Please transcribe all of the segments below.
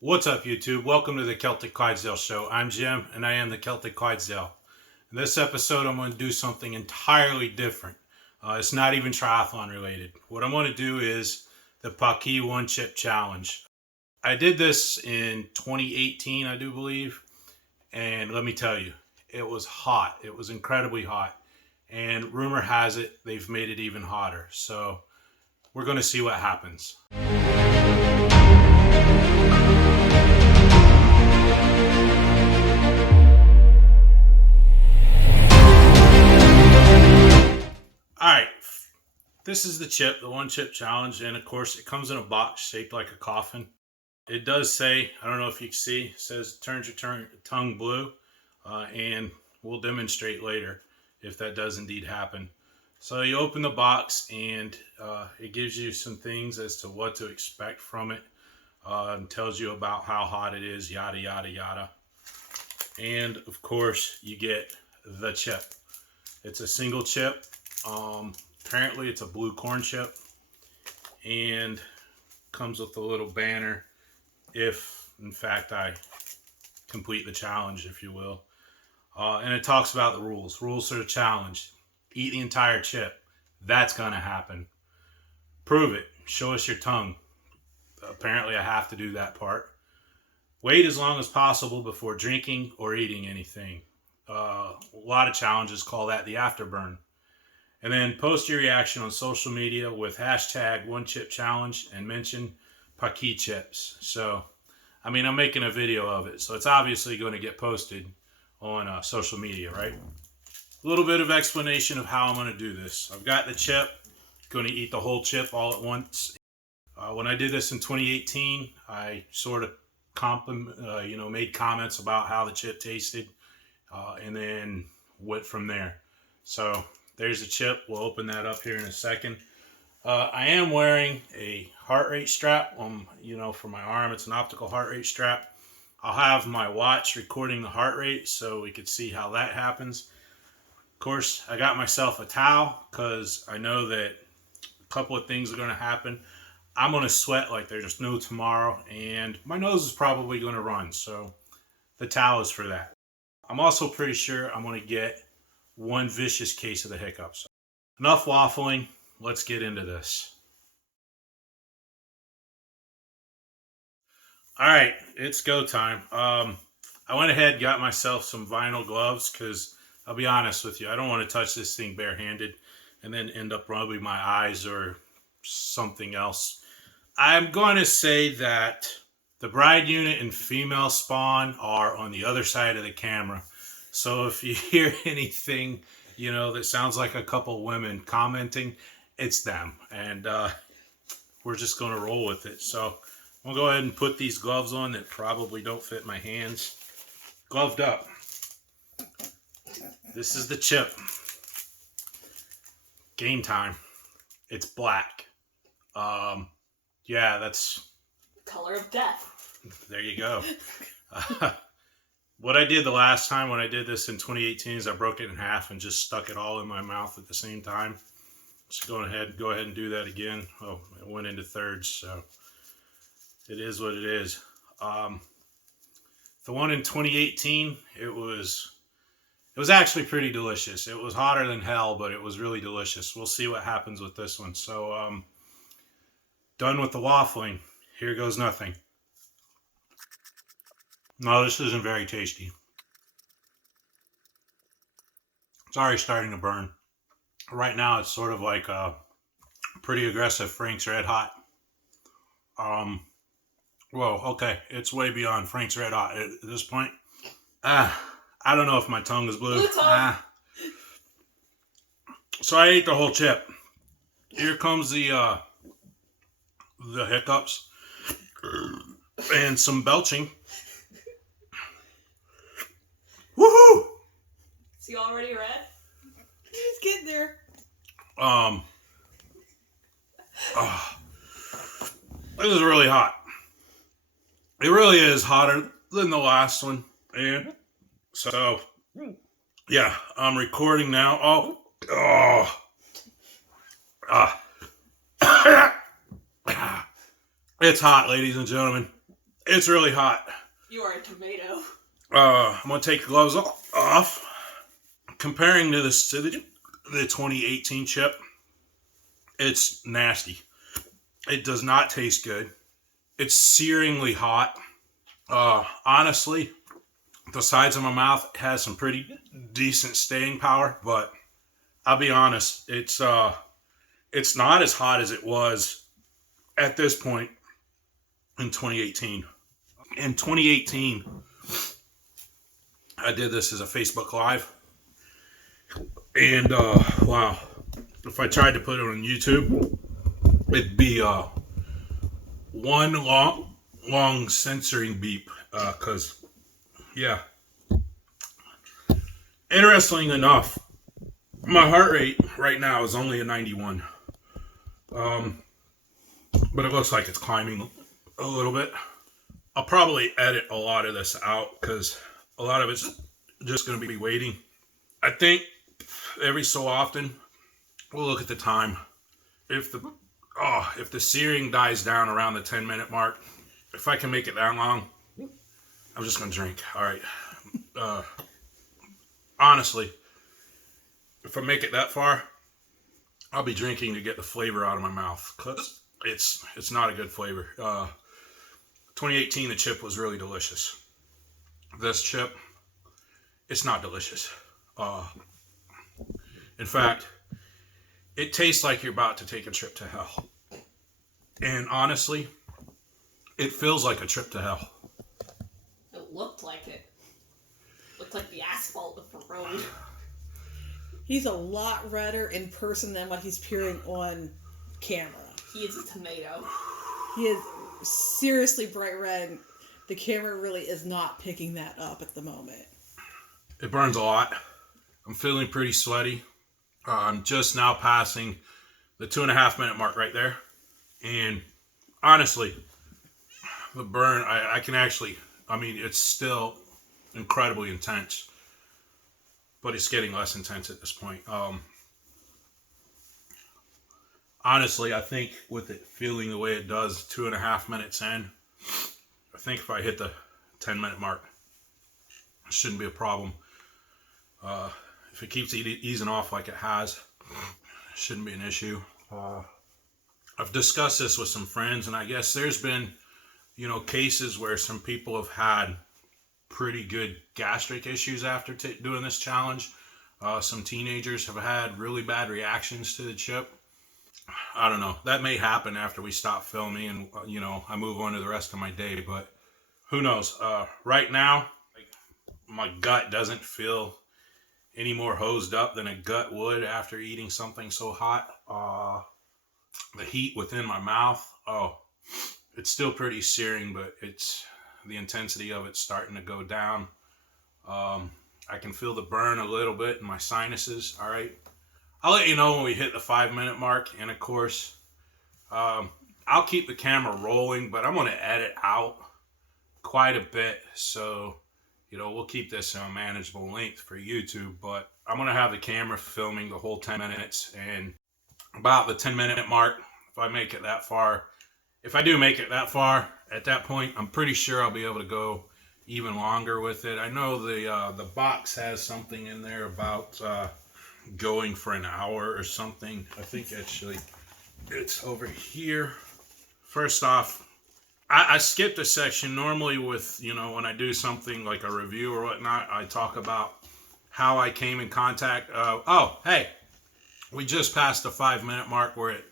What's up, YouTube? Welcome to the Celtic Clydesdale Show. I'm Jim, and I am the Celtic Clydesdale. In this episode, I'm going to do something entirely different. It's not even triathlon related. What I'm going to do is the Paqui One Chip Challenge. I did this in 2018, I do believe, and let me tell you, it was hot. It was incredibly hot, and rumor has it they've made it even hotter. So we're going to see what happens. Alright, this is the chip, the one chip challenge, and of course it comes in a box shaped like a coffin. It does say, I don't know if you can see, it says turns your tongue blue, and we'll demonstrate later if that does indeed happen. So you open the box and it gives you some things as to what to expect from it, and tells you about how hot it is, yada yada yada. And of course you get the chip. It's a single chip. Apparently it's a blue corn chip, and comes with a little banner if in fact I complete the challenge, if you will. And it talks about the rules. Rules for the challenge: eat the entire chip. That's gonna happen. Prove it. Show us your tongue. Apparently I have to do that part. Wait as long as possible before drinking or eating anything. A lot of challenges call that the afterburn. And then post your reaction on social media with hashtag One Chip Challenge and mention Paqui chips. So, I mean, I'm making a video of it, so it's obviously going to get posted on social media, right? A little bit of explanation of how I'm going to do this. I've got the chip, going to eat the whole chip all at once. When I did this in 2018, I sort of made comments about how the chip tasted, and then went from there. So there's a chip. We'll open that up here in a second. I am wearing a heart rate strap for my arm. It's an optical heart rate strap. I'll have my watch recording the heart rate so we could see how that happens. Of course, I got myself a towel because I know that a couple of things are going to happen. I'm going to sweat like there's no tomorrow, and my nose is probably going to run, so the towel is for that. I'm also pretty sure I'm going to get one vicious case of the hiccups. Enough waffling. Let's get into this. All right, it's go time. I went ahead and got myself some vinyl gloves because I'll be honest with you, I don't want to touch this thing barehanded and then end up rubbing my eyes or something else. I'm going to say that the bride unit and female spawn are on the other side of the camera. So if you hear anything, that sounds like a couple women commenting, it's them. And we're just going to roll with it. So I'm going to go ahead and put these gloves on that probably don't fit my hands. Gloved up. This is the chip. Game time. It's black. Yeah, that's... color of death. There you go. What I did the last time when I did this in 2018 is I broke it in half and just stuck it all in my mouth at the same time. Just go ahead and do that again. Oh, it went into thirds, so it is what it is. The one in 2018, it was actually pretty delicious. It was hotter than hell, but it was really delicious. We'll see what happens with this one. So, done with the waffling. Here goes nothing. No, this isn't very tasty. It's already starting to burn. Right now, it's sort of like a pretty aggressive Frank's Red Hot. Whoa, okay. It's way beyond Frank's Red Hot at this point. I don't know if my tongue is blue. So I ate the whole chip. Here comes the hiccups and some belching. Woohoo! Is he already red? He's getting there. This is really hot. It really is hotter than the last one. And so, yeah, I'm recording now. It's hot, ladies and gentlemen. It's really hot. You are a tomato. I'm gonna take the gloves off. Comparing to the 2018 chip, it's nasty. It does not taste good. It's searingly hot. Honestly, the sides of my mouth has some pretty decent staying power, but I'll be honest, it's not as hot as it was at this point in 2018. In 2018, I did this as a Facebook Live, and wow, if I tried to put it on YouTube, it'd be one long censoring beep, because yeah. Interestingly enough, my heart rate right now is only a 91. But it looks like it's climbing a little bit. I'll probably edit a lot of this out because a lot of it's just going to be waiting. I think every so often we'll look at the time. If the searing dies down around the 10-minute mark, if I can make it that long, I'm just going to drink. All right. Honestly, if I make it that far, I'll be drinking to get the flavor out of my mouth, because it's not a good flavor. 2018, the chip was really delicious. This chip, it's not delicious. In fact, it tastes like you're about to take a trip to hell. And honestly, it feels like a trip to hell. It looked like it. Looked like the asphalt of the road. He's a lot redder in person than what he's appearing on camera. He is a tomato. He is seriously bright red, and the camera really is not picking that up at the moment. It burns a lot. I'm feeling pretty sweaty. I'm just now passing the 2.5-minute mark right there. And honestly, the burn, I can actually, it's still incredibly intense, but it's getting less intense at this point. Honestly, I think with it feeling the way it does 2.5 minutes in, I think if I hit the 10-minute mark, it shouldn't be a problem. If it keeps easing off like it has, it shouldn't be an issue. I've discussed this with some friends, and I guess there's been, cases where some people have had pretty good gastric issues after doing this challenge. Some teenagers have had really bad reactions to the chip. I don't know. That may happen after we stop filming and, I move on to the rest of my day, but who knows? Right now, my gut doesn't feel any more hosed up than a gut would after eating something so hot. The heat within my mouth, it's still pretty searing, but the intensity of it's starting to go down. I can feel the burn a little bit in my sinuses. All right. I'll let you know when we hit the 5-minute mark. And of course, I'll keep the camera rolling, but I'm going to edit out quite a bit. So, we'll keep this in a manageable length for YouTube, but I'm going to have the camera filming the whole 10 minutes, and about the 10-minute mark, if I make it that far, if I do make it that far, at that point, I'm pretty sure I'll be able to go even longer with it. I know the box has something in there about going for an hour or something. I think actually it's over here. First off, I skipped a section. Normally with, when I do something like a review or whatnot, I talk about how I came in contact. Hey, we just passed the 5-minute mark. We're at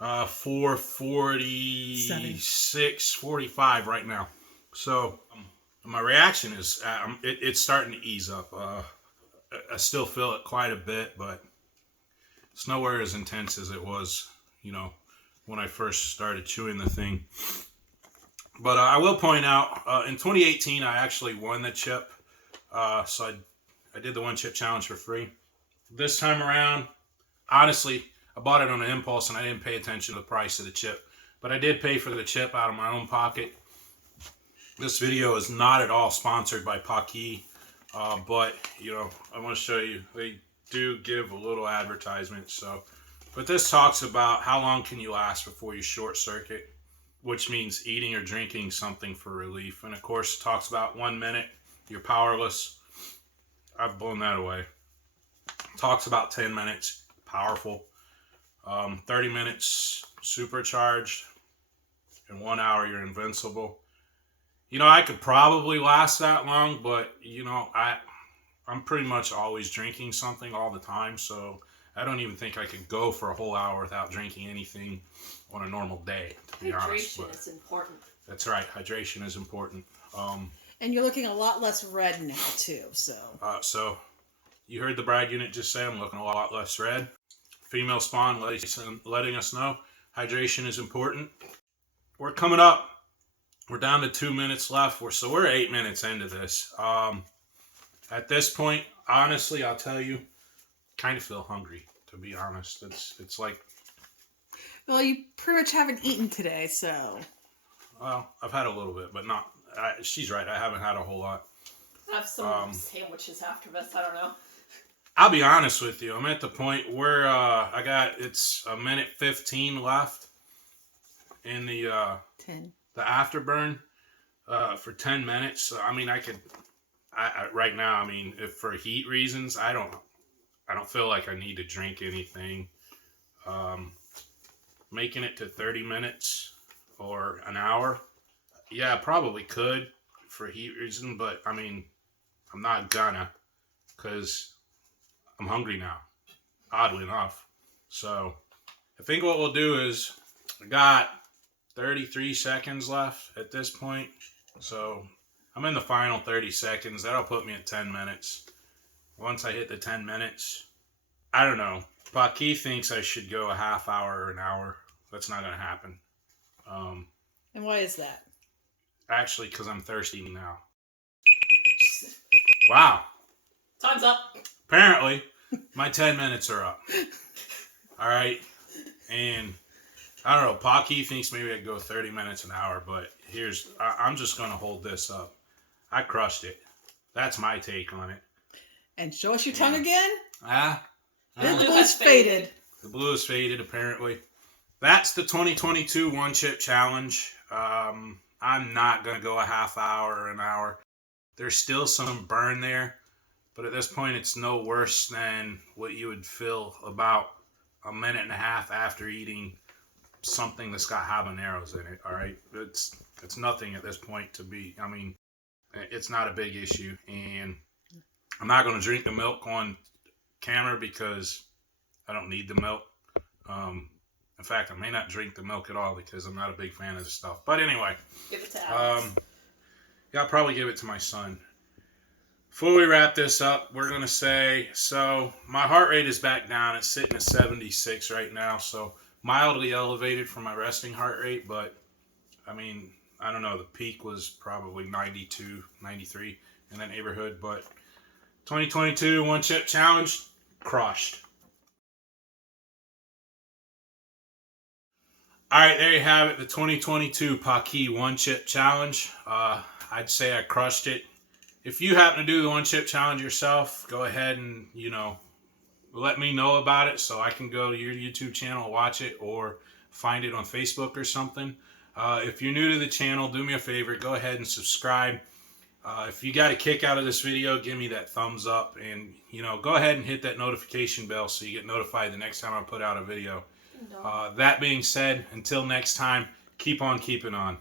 4:46, 45 right now. So my reaction is it's starting to ease up. I still feel it quite a bit, but it's nowhere as intense as it was, when I first started chewing the thing. But I will point out, in 2018, I actually won the chip. So I did the 1-chip challenge for free. This time around, honestly, I bought it on an impulse and I didn't pay attention to the price of the chip. But I did pay for the chip out of my own pocket. This video is not at all sponsored by Paqui. But, I want to show you, they do give a little advertisement. But this talks about how long can you last before you short circuit. which means eating or drinking something for relief. And of course, it talks about 1 minute, you're powerless. I've blown that away. Talks about 10 minutes, powerful. 30 minutes, supercharged. In 1 hour, you're invincible. You know, I could probably last that long, but, you know, I'm pretty much always drinking something all the time, so I don't even think I could go for a whole hour without drinking anything on a normal day, to be honest. Hydration is important. That's right. Hydration is important. And you're looking a lot less red now, too, so. So you heard the brag unit just say I'm looking a lot less red. Female spawn letting us know hydration is important. We're coming up. We're down to 2 minutes left. So we're 8 minutes into this. At this point, honestly, I'll tell you, kind of feel hungry, to be honest. It's like... Well, you pretty much haven't eaten today, so... Well, I've had a little bit, but not... she's right, I haven't had a whole lot. I have some sandwiches after this, I don't know. I'll be honest with you, I'm at the point where it's a minute 15 left in the 10. The afterburn for 10 minutes. So, I mean, I right now, I mean, if for heat reasons, I don't feel like I need to drink anything. Making it to 30 minutes or an hour, yeah, I probably could for heat reason, but I mean, I'm not gonna, because I'm hungry now, oddly enough. So I think what we'll do is, I got 33 seconds left at this point. So I'm in the final 30 seconds. That'll put me at 10 minutes. Once I hit the 10 minutes, I don't know. Paqui thinks I should go a half hour or an hour. That's not going to happen. And why is that? Actually, because I'm thirsty now. Wow. Time's up. Apparently, my 10 minutes are up. All right. And I don't know. Paqui thinks maybe I could go 30 minutes an hour, but I'm just going to hold this up. I crushed it. That's my take on it. And show us your tongue again. The The blue blue has is faded. The blue is faded, apparently. That's the 2022 One Chip Challenge. I'm not going to go a half hour or an hour. There's still some burn there, but at this point, it's no worse than what you would feel about a minute and a half after eating something that's got habaneros in it. All right, it's nothing at this point to be. I mean, it's not a big issue, and I'm not going to drink the milk on camera because I don't need the milk. In fact, I may not drink the milk at all because I'm not a big fan of this stuff. But anyway, Give it to Alex. yeah, I'll probably give it to my son. Before we wrap this up, we're going to say, so my heart rate is back down. It's sitting at 76 right now, so mildly elevated from my resting heart rate, but I mean, I don't know, the peak was probably 92, 93 in that neighborhood, but 2022 One Chip Challenge, crushed. All right, there you have it, the 2022 Paqui One Chip Challenge. I'd say I crushed it. If you happen to do the One Chip Challenge yourself, go ahead and, let me know about it so I can go to your YouTube channel, watch it, or find it on Facebook or something. If you're new to the channel, do me a favor, go ahead and subscribe. If you got a kick out of this video, give me that thumbs up, and go ahead and hit that notification bell so you get notified the next time I put out a video. That being said, until next time, keep on keeping on.